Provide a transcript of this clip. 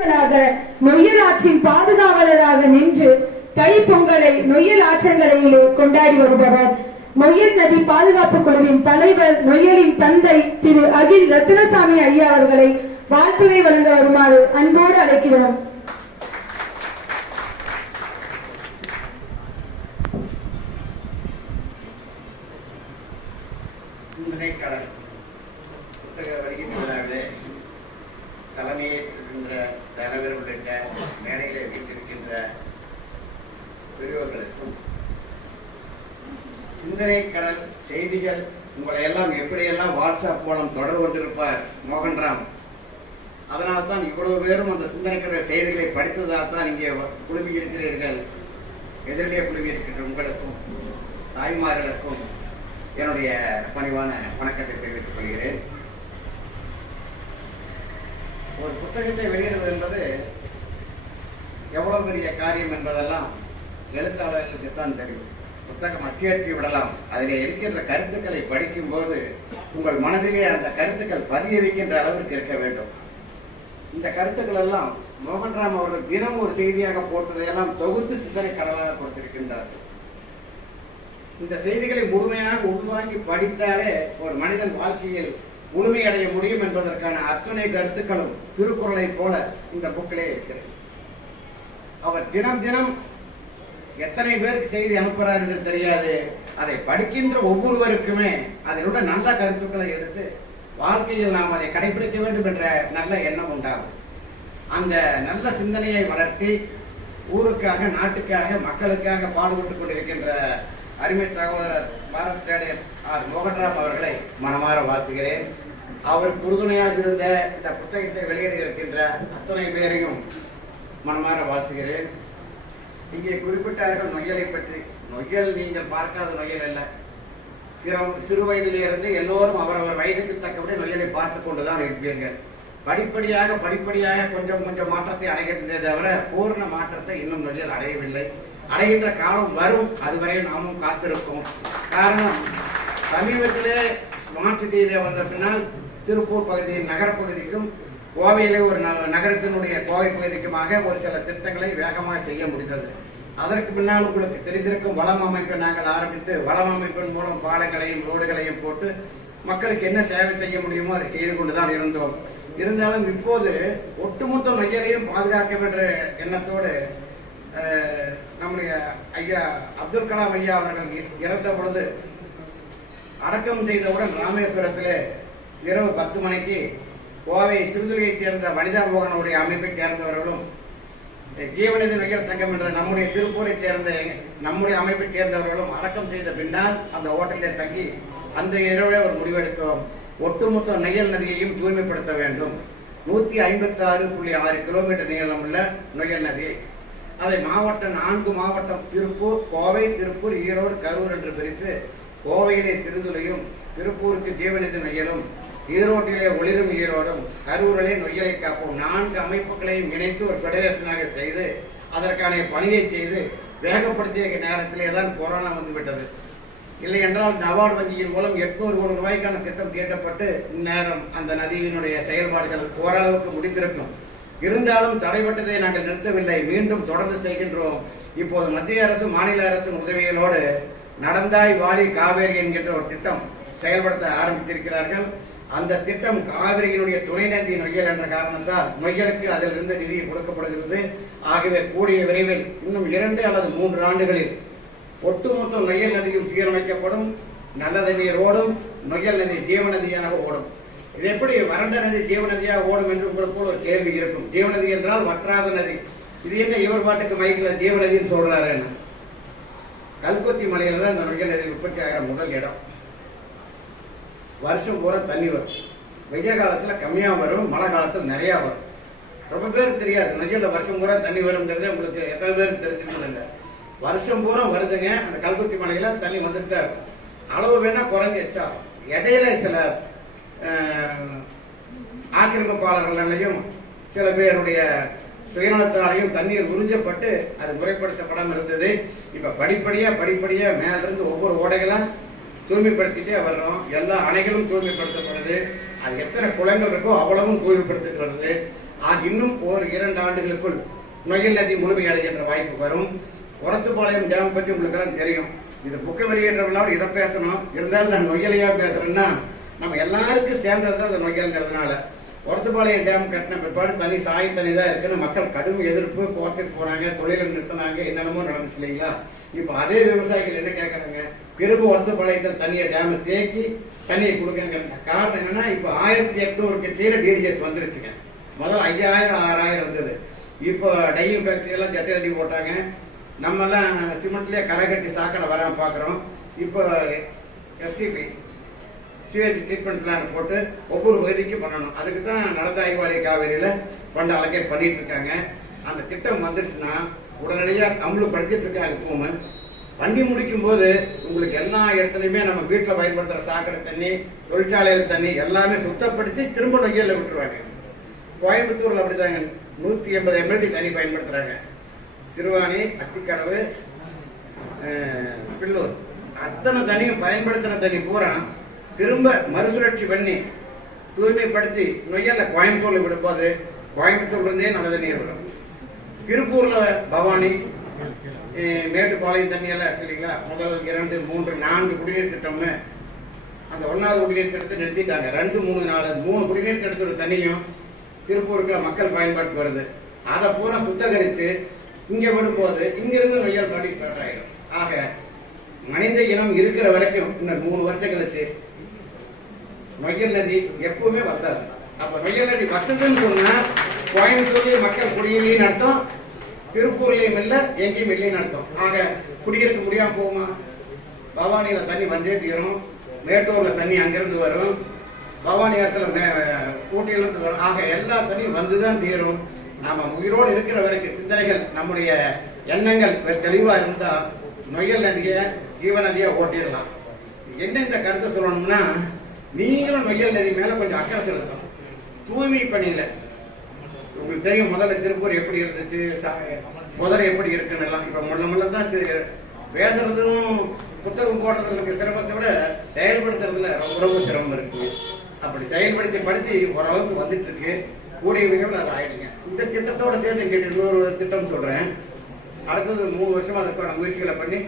நொய்யல் ஆற்றின் பாதுகாவலராக நின்று தை பொங்கலை நொய்யல் ஆற்றங்கரையிலே கொண்டாடி வருபவர். நொய்யல் நதி பாதுகாப்பு குழுவின் தலைவர் நொய்யலின் தந்தை திரு அகில் ரத்னசாமி ஐயா அவர்களை வாழ்த்துரை வழங்க வருமாறு அன்போடு அழைக்கிறோம். புத்தக வெளியீட்டு விழாவிலே தலைமையேற்கின்ற தலைவர் உள்ளிட்ட மேடையிலே வீட்டிருக்கின்ற பெரியோர்களுக்கும் சிந்தனை கடல் செய்திகள் உங்களை எல்லாம் எப்படியெல்லாம் வாட்ஸ்அப் மூலம் தொடர்பு கொண்டிருப்பார் மோகன்ராம். அதனால தான் இவ்வளவு பேரும் அந்த சிந்தனை கடல் செய்திகளை படித்ததால் தான் இங்கே குழுமி இருக்கிறீர்கள். எதிரிலே குழுமி இருக்கின்ற உங்களுக்கும் தாய்மார்களுக்கும் என்னுடைய பணிவான வணக்கத்தை தெரிவித்துக் கொள்கிறேன். ஒரு புத்தகத்தை வெளியிடுவது என்பது எவ்வளவு பெரிய காரியம் என்பதெல்லாம் எழுத்தாளர்களுக்குத்தான் தெரியும். புத்தகம் அச்சேற்றி விடலாம், அதில் இருக்கின்ற கருத்துக்களை படிக்கும் போது உங்கள் மனதிலே அந்த கருத்துக்கள் பதிய வைக்கின்ற அளவிற்கு இருக்க வேண்டும். இந்த கருத்துக்கள் எல்லாம் மோகன்ராம் அவர்கள் தினம் ஒரு செய்தியாக போட்டதையெல்லாம் தொகுத்து சிந்தனை கடலாக கொடுத்திருக்கின்றார்கள். இந்த செய்திகளை முழுமையாக உள்வாங்கி படித்தாலே ஒரு மனிதன் வாழ்க்கையில் முழுமையடைய முடியும் என்பதற்கான அத்துணை கருத்துக்களும் திருக்குறளை போல இந்த புக்கிலே இருக்கிறது. அவர் தினம் தினம் எத்தனை பேருக்கு செய்தி அனுப்புகிறார் என்று தெரியாது. அதை படிக்கின்ற ஒவ்வொருவருக்குமே அதில் உள்ள நல்ல கருத்துக்களை எடுத்து வாழ்க்கையில் நாம் அதை கடைபிடிக்க வேண்டும் என்ற நல்ல எண்ணம் உண்டாகும். அந்த நல்ல சிந்தனையை வளர்த்தி ஊருக்காக, நாட்டுக்காக, மக்களுக்காக பாடுபட்டுக் கொண்டிருக்கின்ற அருமை சகோதரர் பாரத் கேடயர் ஆர் மோகன்ராம் அவர்களை மனமாற வாழ்த்துகிறேன். அவர் உறுதுணையாக இருந்த இந்த புத்தகத்தை வெளியிட இருக்கின்ற அத்தனை பேரையும் மனமாற வாழ்த்துகிறேன். இங்கே குறிப்பிட்டார்கள் நொய்யலை பற்றி. நொய்யல் நீங்கள் பார்க்காத நொய்யல் அல்ல. சிறு வயதிலிருந்து எல்லோரும் அவரவர் வயதுக்கு தக்கபடி நொய்யலை பார்த்துக் கொண்டுதான் இருப்பீர்கள். படிப்படியாக கொஞ்சம் கொஞ்சம் மாற்றத்தை அடைகின்றதே தவிர பூர்ண மாற்றத்தை இன்னும் நொய்யல் அடையவில்லை. அடைகின்ற காலம் வரும், அதுவரை நாமும் காத்திருப்போம். காரணம், சமீபத்திலே ஸ்மார்ட் சிட்டியிலே வந்த பின்னால் திருப்பூர் பகுதியின் நகரப்பகுதிக்கும் கோவையிலே ஒரு நகரத்தினுடைய கோவை பகுதிக்குமாக ஒரு சில திட்டங்களை வேகமாக செய்ய முடிந்தது. அதற்கு பின்னால் உங்களுக்கு தெரிந்திருக்கும் வளம் அமைப்பை நாங்கள் ஆரம்பித்து வளம் அமைப்பின் மூலம் பாலங்களையும் ரோடுகளையும் போட்டு மக்களுக்கு என்ன சேவை செய்ய முடியுமோ அதை செய்து கொண்டுதான் இருந்தோம். இருந்தாலும் இப்போது ஒட்டுமொத்த நொய்யலையும் பாதுகாக்க என்ற எண்ணத்தோடு நம்முடைய ஐயா அப்துல் கலாம் ஐயா அவர்கள் இறந்த பொழுது அடக்கம் செய்தவுடன் ராமேஸ்வரத்திலே இரவு 10 மணிக்கு கோவை திருதுறையைச் சேர்ந்த வனிதா மோகனுடைய அமைப்பை சேர்ந்தவர்களும் ஜீவநதி நொய்யல் சங்கம் என்ற நம்முடைய திருப்பூரை சேர்ந்த நம்முடைய அமைப்பை சேர்ந்தவர்களும் அடக்கம் செய்த பின்னால் அந்த ஹோட்டலிலே தங்கி அந்த இரவே ஒரு முடிவெடுத்தோம். ஒட்டுமொத்த நொய்யல் நதியையும் தூய்மைப்படுத்த வேண்டும். 156.6 கிலோமீட்டர் நீளமுள்ள நொய்யல் நதி. அதை மாவட்டம் 4 மாவட்டம் திருப்பூர், கோவை, திருப்பூர், ஈரோடு, கரூர் என்று பிரித்து கோவையிலே திருந்துளையும், திருப்பூருக்கு ஜீவநதி நொய்யலும், ஈரோட்டிலே ஒளிரும் ஈரோடும், கரூரிலே நொய்யலை காப்போம் 4 அமைப்புகளையும் இணைத்து ஒரு பெடரேஷனாக செய்து அதற்கான பணியை செய்து வேகப்படுத்திய நேரத்திலே தான் கொரோனா வந்துவிட்டது. இல்லை என்றால் நபார்டு வங்கியின் மூலம் 800 கோடி ரூபாய்க்கான திட்டம் தீட்டப்பட்டு இந்நேரம் அந்த நதியினுடைய செயல்பாடுகள் ஓரளவுக்கு முடிந்திருக்கும். இருந்தாலும் தடைப்பட்டதை நாங்கள் நிறுத்தவில்லை, மீண்டும் தொடர்ந்து செய்கின்றோம். இப்போது மத்திய அரசு, மாநில அரசின் உதவிகளோடு நடந்தாய் வாழி காவேரி என்கின்ற ஒரு திட்டம் செயல்படுத்த ஆரம்பித்திருக்கிறார்கள். அந்த திட்டம் காவிரியினுடைய துணை நதி நொய்யல் என்ற காரணத்தால் நொய்யலுக்கு அதில் இருந்து நிதி கொடுக்கப்படுகிறது. ஆகவே கூடிய விரைவில் இன்னும் 2 அல்லது 3 ஆண்டுகளில் ஒட்டுமொத்த நொய்யல் நதியும் சீரமைக்கப்படும். நல்ல தண்ணீர் ஓடும், நொய்யல் நதி ஜீவநதியாக ஓடும். இது எப்படி வறண்ட நதி ஜீவநதியாக ஓடும் என்று உங்களுக்கு ஒரு கேள்வி இருக்கும். ஜீவநதி என்றால் வற்றாத நதி. இது என்ன இவர் பாட்டுக்கு மைக்கில் ஜீவநதினு சொல்றாரு? கல்கொத்தி மலையில தான் இந்த நொய்யல் நதி உற்பத்தி ஆகிற முதல் இடம். வருஷம் பூரா தண்ணி வரும். வெய்ய காலத்துல கம்மியா வரும், மழை காலத்துல நிறைய வரும். ரொம்ப பேருக்கு தெரியாது நொய்யல்ல வருஷம் பூரா தண்ணி வரும்ங்கிறதே. உங்களுக்கு எத்தனை பேருக்கு தெரிஞ்சுக்கணுங்க? வருஷம் பூரா வருதுங்க. அந்த கல்குத்தி மலையில தண்ணி வந்துட்டு தான் இருக்கும். அளவு வேணா குறைஞ்சா இடையில சில ஆக்கிரமிப்பாளர்களையும் சில பேருடைய சுயநலத்தினாலையும் தண்ணீர் உறிஞ்சப்பட்டு அது முறைப்படுத்தப்படாமல் இருந்தது. இப்ப படிப்படியா மேல இருந்து ஒவ்வொரு ஓடைகளா தூய்மைப்படுத்திட்டே வர்றோம். எல்லா அணைகளும் தூய்மைப்படுத்தப்படுது. அது எத்தனை குளங்கள் இருக்கோ அவ்வளவும் தூய்மைப்படுத்திட்டு வருது. இன்னும் ஒரு 2 ஆண்டுகளுக்குள் நொய்யல் நதி முழுமையடைகின்ற வாய்ப்பு வரும். ஒரத்துப்பாளையம் டேம் பற்றி உங்களுக்கு எல்லாம் தெரியும். இது புக்க வெளியேற்றவங்களோட இதை பேசணும். இருந்தாலும் நான் நொய்யலையா பேசுறேன்னா நம்ம எல்லாருக்கும் சேர்ந்தது அந்த நொய்யல்ங்கிறதுனால ஒரத்துப்பாளையம் டேம் கட்டின பிற்பாடு தனி சாய் தனி தான் இருக்குன்னு மக்கள் கடும் எதிர்ப்பு கோர்ட்டுக்கு போனாங்க, தொழிலை நிறுத்தினாங்க, என்னென்னமோ நடந்துச்சு இல்லைங்களா? இப்ப அதே விவசாயிகள் என்ன கேட்கறாங்க, திரும்ப ஒரத்துப்பாளையத்தில் தண்ணியை டேம் தேக்கி தண்ணியை கொடுக்குங்க. காரணம் என்னன்னா இப்ப 1800 கீழே டிடிஎஸ் வந்துருச்சுங்க. முதல்ல 5000 6000 இருந்தது. இப்போ டையிங் ஃபேக்டரி எல்லாம் ஜட்டி அடி போட்டாங்க. நம்ம எல்லாம் சிமெண்ட்லயே கரை கட்டி சாக்கடை வராம பாக்குறோம். இப்போ எஸ்டிபி சுவேஜ் ட்ரீட்மெண்ட் பிளான் போட்டு ஒவ்வொரு பகுதிக்கும் பண்ணணும். அதுக்கு தான் நடந்த ஆய்வாளி காவேரியில ஃபண்ட் அலோகேட் பண்ணிட்டு இருக்காங்க. அந்த திட்டம் வந்துருச்சுன்னா உடனடியாக அமலுப்படுத்திட்டு இருக்காங்க. இப்பவும் வண்டி முடிக்கும் போது உங்களுக்கு எல்லா இடத்துலயுமே நம்ம வீட்டுல பயன்படுத்துற சாக்கடை தண்ணி, தொழிற்சாலையில் தண்ணி எல்லாமே சுத்தப்படுத்தி திரும்ப நொய்யல்ல விட்டுருவாங்க. கோயம்புத்தூர்ல அப்படிதாங்க 180 ml தண்ணி பயன்படுத்துறாங்க. சிறுவாணி, அத்திக்கடவு, பில்லூர் அத்தனை தண்ணியும் பயன்படுத்தின தண்ணி பூரா திரும்ப மறுசுழற்சி பண்ணி தூய்மைப்படுத்தி நொய்யல்ல கோயம்புத்தூர்ல விடும்போது கோயம்புத்தூர்ல இருந்தே நல்ல தண்ணீர் வரும். திருப்பூர்ல பவானி, மேட்டுப்பாளையம் தண்ணி எல்லாம் இருக்கு இல்லைங்களா? முதல் 2 3 4 குடிநீர் திட்டம்னு அந்த 1வது குடிநீர் திட்டத்தை நிறுத்திட்டாங்க. 2 3 4 3 குடிநீர் திட்டத்தோட தண்ணியும் திருப்பூருக்கு மக்கள் பயன்பாட்டு வருது. அதை பூரா சுத்தகரிச்சு இங்க விடும்போது இங்கிருந்து நொய்யல் பாடி ஸ்டார்ட் ஆயிடும். ஆக மனித இனம் இருக்கிற வரைக்கும் இன்னும் 3 வருஷம் கழிச்சு நொய்யல் நதி எப்பவுமே வத்தாது. அப்ப நொய்யல் நதி வத்ததுன்னு சொன்னா கோயம்புத்தூர்லயும் மக்கள் குடியிலையும் அர்த்தம், திருப்பூர்லயும் இல்ல, எங்கேயும் இல்லைன்னு அர்த்தம். ஆக குடியிருக்க முடியாம போகுமா? பவானியில தண்ணி வந்தே தீரும், மேட்டூர்ல தண்ணி அங்கிருந்து வரும், பவானி ஆத்துல ஊட்டியில இருந்து வரும். ஆக எல்லா தண்ணியும் வந்துதான் தீரும். நாம உயிரோடு இருக்கிற வரைக்கும் சிந்தனைகள், நம்முடைய எண்ணங்கள் தெளிவா இருந்தா நொய்யல் நதிய ஜீவ நதியா ஓட்டிடலாம். என்ன இந்த கருத்தை சொல்லணும்னா, நீங்களும் நொய்யல் நதி மேல கொஞ்சம் அக்கறை செலுத்தணும். தூய்மை பணியில உங்களுக்கு தெரியும், முதல்ல திருப்பூர் எப்படி இருந்துச்சு, முதல்ல எப்படி இருக்குன்னு எல்லாம். இப்ப முள்ள தான் பேசுறதும் புத்தகம் போடுறதுல இருக்க சிரமத்தை விட செயல்படுத்துறதுல ரொம்ப சிரமம் இருக்கு. அப்படி செயல்படுத்தி படிச்சு ஓரளவுக்கு வந்துட்டு இருக்கு. கூடிய விரைவில் அது ஆயிடுங்க. இந்த திட்டத்தோட சேர்ந்து இன்னொரு திட்டம் சொல்றேன். அடுத்தது 3 வருஷமா அதுக்கான முயற்சிகளை பண்ணி